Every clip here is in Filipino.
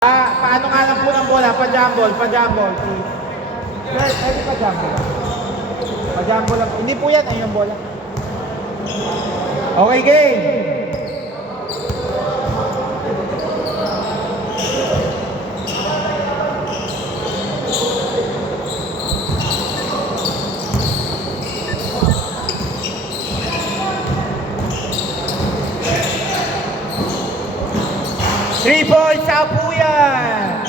Paano nga lang po ng bola? Pa-jumble, pa-jumble. Pwede pa-jumble. Pa-jumble lang. Hindi po yan, ayun yung bola. Okay, game. Three points sa po yan.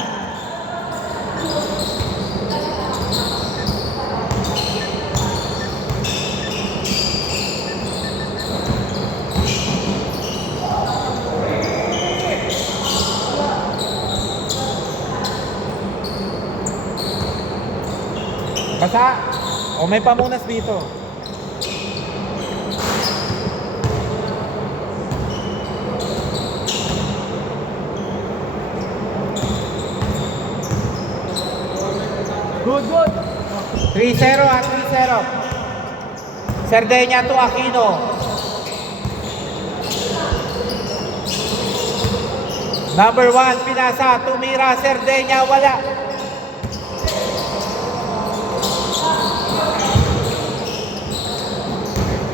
Basa. O may pamunas dito. Good, good. 3-0 at 3-0. Serdenya to Aquino. Number 1, pinasa. Tumira, Serdenya, wala.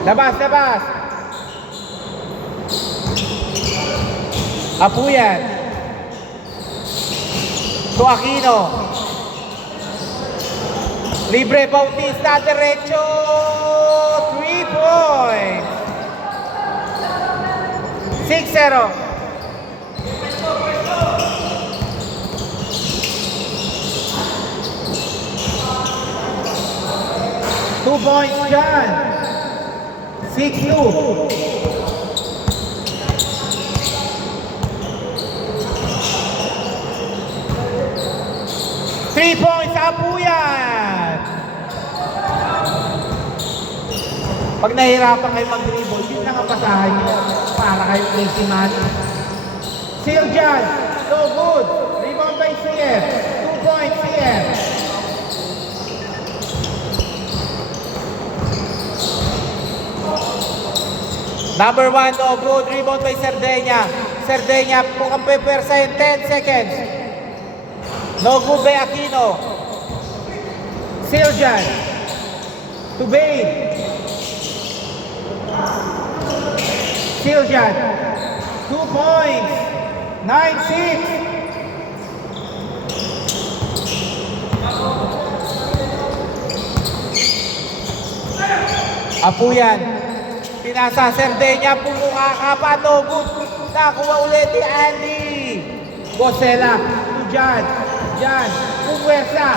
Labas, labas. Apuyan. To Aquino. Libre Bautista, derecho. 3 points. 6-0. Two points dyan. 6-2. Three points, Apuyan. Pag nahihirapan kayo mag-dribble, yun lang ang pasahan nyo para kayo lazy man. Seal dyan. No good. Rebound by CF. 2 points, CF. Number 1, no good. Rebound by Serdenya. Serdenya, kung ang pepersa yun, 10 seconds. No good by Aquino. Seal dyan. To Bade. Seal dyan. 2 points. 9-6. Apuyan. Pinasa Serdenya, pumuka ka pa, no good. Nakuha ulit ni Andy. Bosela, dyan, dyan, pumwersa.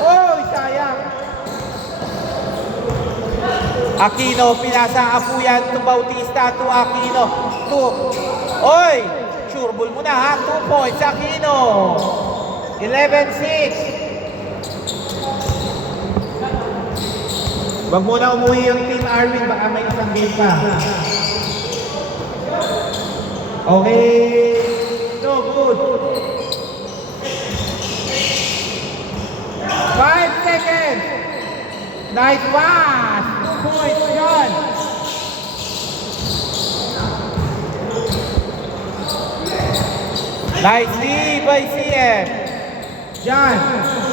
Oh, sayang. Aquino, pinasa Apuyan, to Bautista, to Aquino, to... Oy, sureball mo na ha, 2 points, Aquino. 11-6. Wag muna umuwi yung Team Arwin, baka may isang game pa. Okay. No good. 5 seconds. Nice pass. 2 points, John. Nicely by CF. John,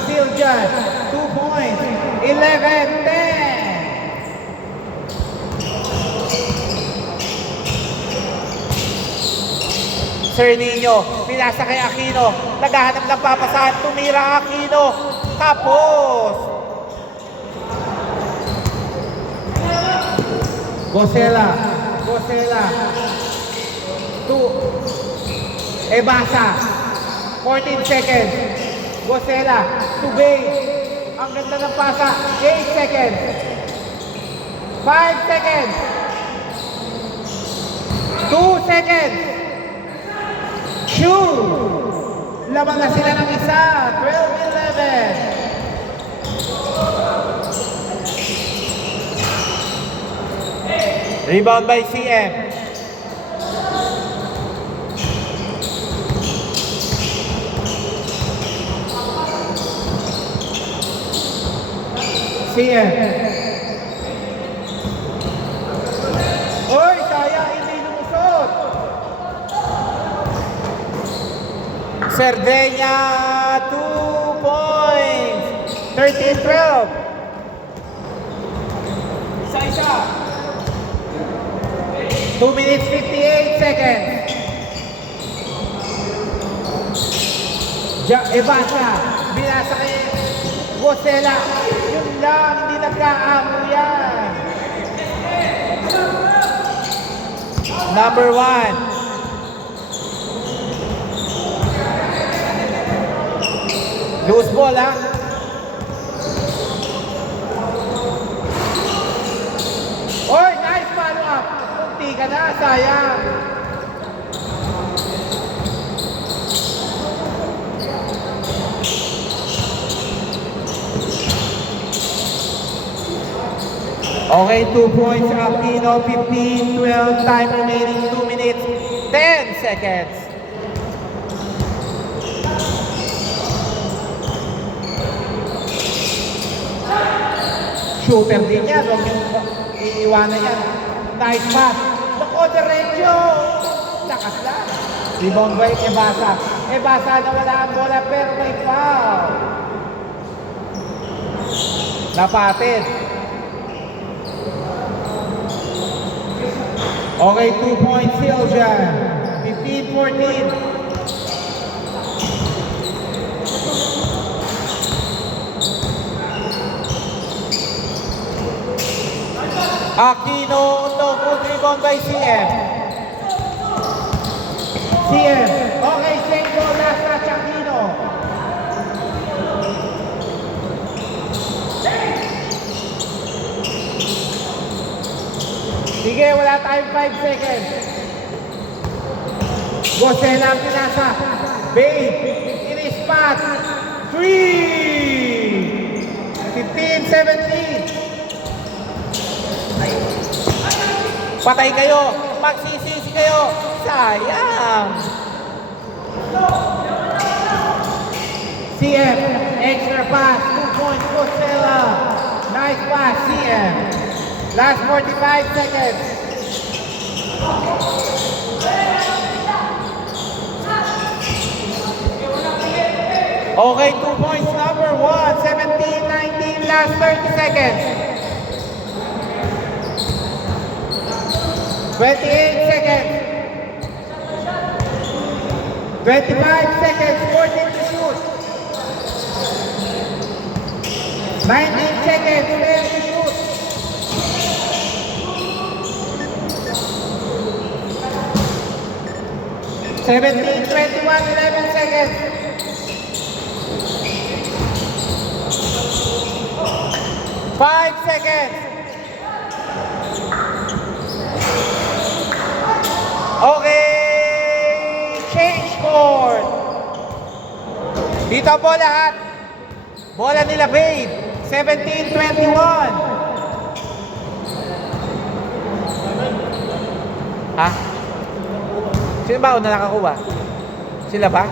still John. 2 points. 11-10. Sir Nino, pinasa kay Aquino, naghahanap ng papasahan, tumira Aquino, tapos Bosela, Bosela, to Ebasa, 14 seconds, Bosela, to Bay, ang ganda ng pasa, 8 seconds, 5 seconds, 2 seconds, shoot! Lamang na sila ng isa. 12-11. Rebound by CM. CM. Oy, sayang, hindi lumusot. Cerdeña, 2 points. 13-12. Isa-isa. 2 minutes 58 seconds. Ebasa, binasa kay Gosela. Yun lang, hindi nagkaamo yan. Number 1. Loose ball, ha? Oy, nice follow up. Kunti ka na, sayang. Okay, 2 points Aquino, 15-12, time remaining 2 minutes, 10 seconds. Shooter din yan, huwag yung iiwanan yan. Nice pass. Naku, diretso. Lakas lang. Rebound by Ebasa. Ebasa na wala ang bola pero may foul. Napatid. Okay, 2 points still dyan. 15-14. Aquino, no good rebound by CM. CM. Okay, same goal, last touch Aquino. Sige, wala tayong 5 seconds. Gosela ang pinasa. Babe, in his pass. 3! 15-17. Patay kayo, magsisisi kayo, sayang. CM, extra pass, 2 points, Gosela. Nice pass, CM. Last 45 seconds. Okay, 2 points, number 1, 17-19, last 30 seconds. 28 seconds. 25 seconds. 14 to shoot. 19 seconds. 10 to shoot. 17, 21, 11 seconds. 5 seconds. Okay, change court. Dito po lahat. Bola nila Babe. 17-21. Ha? Sino ba una nakakuha? Sila ba?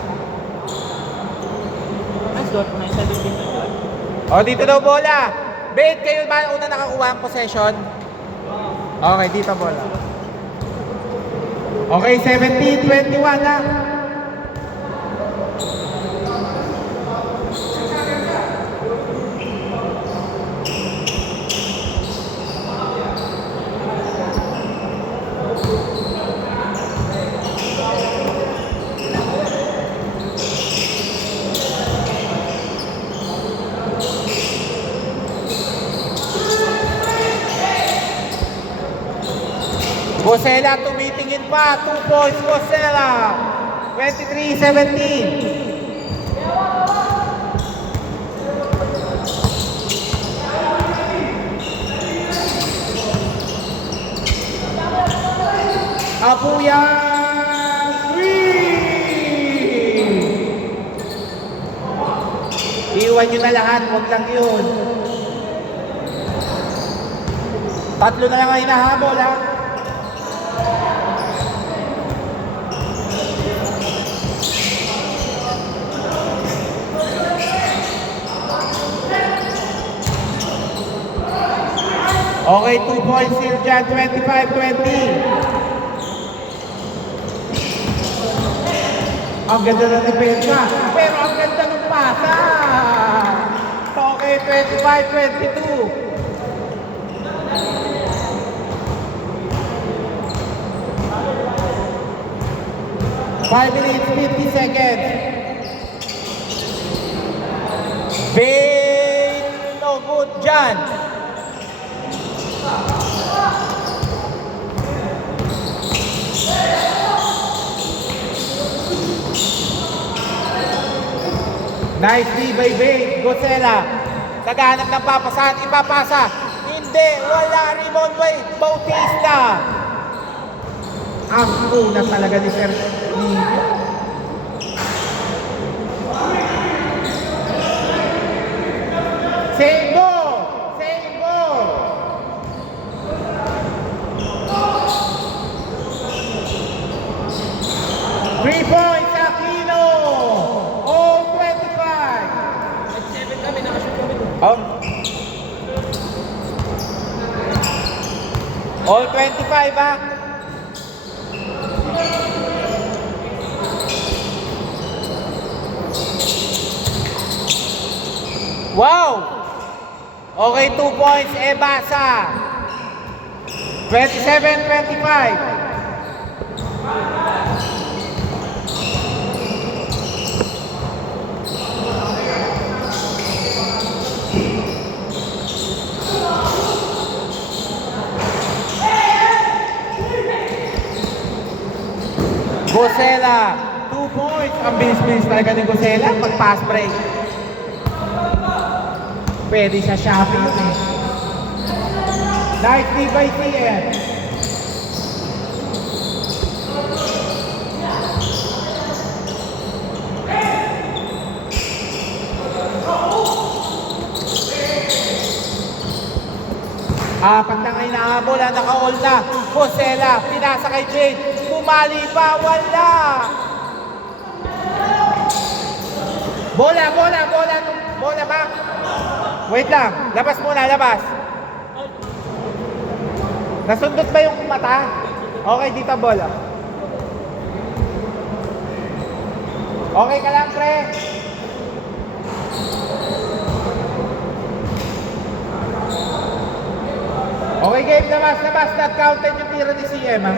O, dito daw bola. Babe, kayo ba una nakakuha ang possession? Okay, dito bola. Okay, 17-21 na. Gosela tumitingin pa, 2 points Gosela, 23-17. Apuya, 3! Iwan nyo na lahat, huwag lang yun. Tatlo na lang ang hinahabol, ha? Okay, 2 points still dyan, 25-20. Ang ganda ng depensa, pero ang ganda ng pasa. Okay, 25-22. 5 minutes, 50 seconds. Bait, no good dyan. Nicely by Bait, Gosela. Naghahanap ng papasahan, ipapasa. Hindi, wala, rebound by Bautista. Ang una talaga ni Sir Nino. Same ball! Same ball! Three points, Aquino! All 25! Nag-7 kami, nakashoot kami doon. All 25 ha? Wow! Okay, 2 points, Ebasa. 27-25. Gosela, 2 points. Ang bilis-bilis talaga ni Gosela pag pass break. Pwede sa Shopee yun eh. Nicely by CM. Apat na ngayon nakahabol, naka-all na. Gosela, pinasa kay Jade. Pumali pa, wala. Bola ba? Wait lang, labas muna, labas. Nasundot ba yung mata? Okay, dito bola. Okay ka lang, pre? Okay, game, labas. Not counted yung tiro ni CM, ha?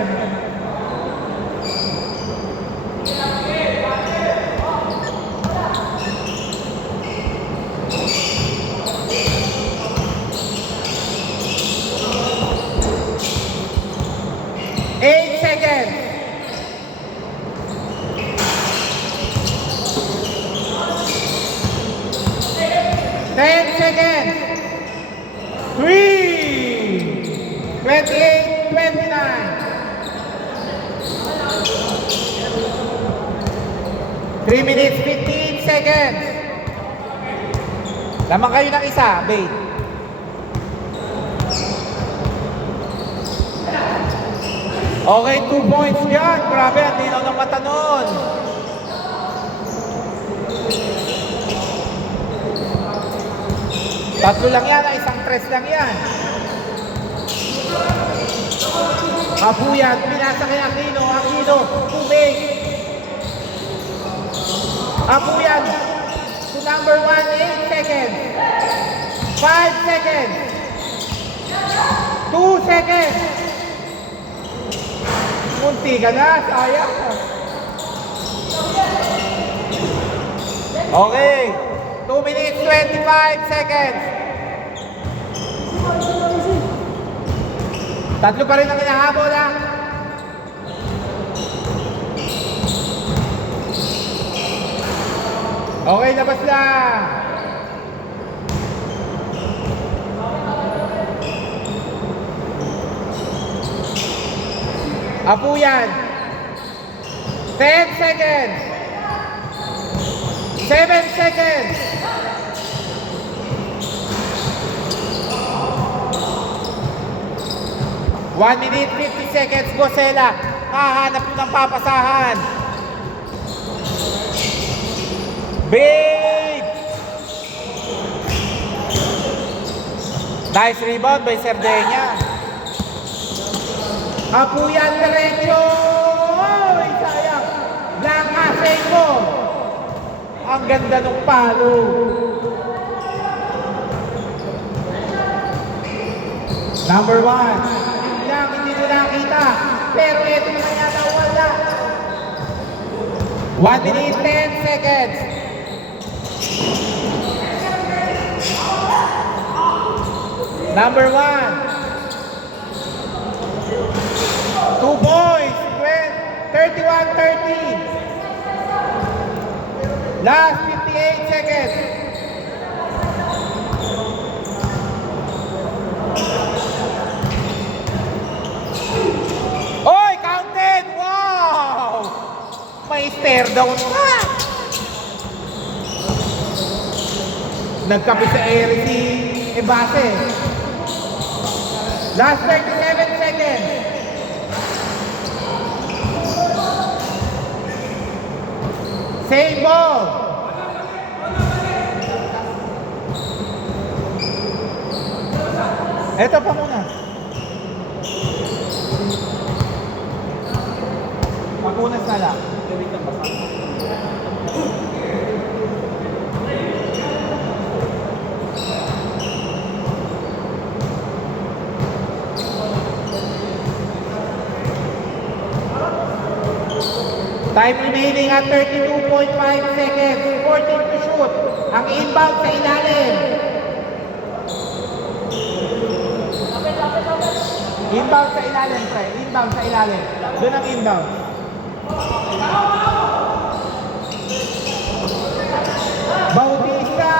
Seconds. 10 seconds. 3, 28, 29. 3 minutes, 15 seconds. Lamang kayo ng isa, Bait. Okay, 2 points yan. Grabe, ang dinaw ng mata nun. Tatlo lang yan, isang tres lang yan. Apuyan, pinasa kay Aquino. Aquino, tubig. Apuyan, to number 1, 8 seconds. 5 seconds. 2 seconds. Munti ka na, sayang. Okay. 2 minutes, 25 seconds. Tatlo pa rin ang hinahabol, ha? Okay, labas lang. Apuyan. 10 seconds. 7 seconds. 1 minute, 50 seconds. Gosela, hahanap ng papasahan. Big! Nice rebound by Cerdeña. Apuyan, diretso! Oy, sayang. Lakas save mo. Ang ganda ng palo. Number 1. Yun lang, hindi mo nakita. Pero ito naman yata wala. 1 minute, 10 seconds. Number 1. 2 points. 31-30. Last 58 seconds. Oy, counted! Wow! May stare down pa. Nagkapi sa air si Ebase. Last 37 seconds. Same ball. Ito pa muna. Papunas na lang. Time remaining at 32.5 seconds. 14 to shoot. Ang inbound sa ilalim. Inbound sa ilalim, pre. Inbound sa ilalim. Doon ang inbound. Bautista!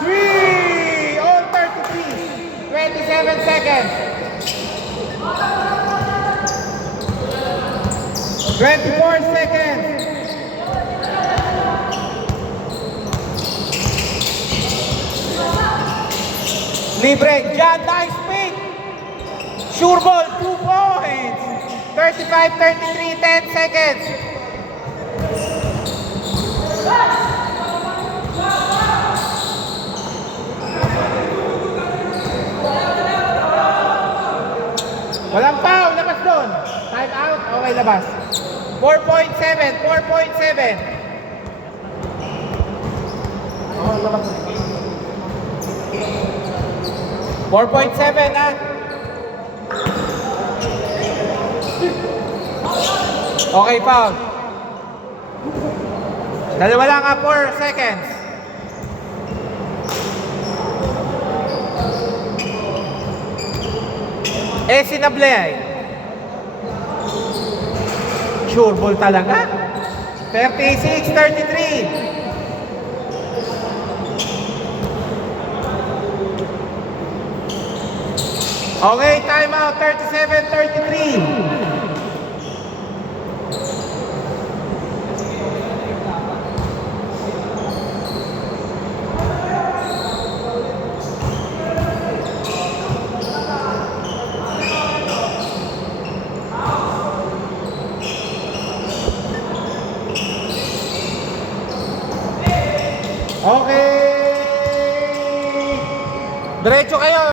3! All 33. 27 seconds. 24 seconds. Libre. John, nice pick. Sure ball, 2 points. 35-33, 10 seconds. Walang foul, labas doon. Time out, okay, labas. 4.7, 4.7. Oh, labas. 4.7 ah. Okay, foul. Dalawa lang 4 seconds. Sinable ay. Sure ball talaga. 36-33. Okay, time out. 37-33. Okay. Diretso kayo.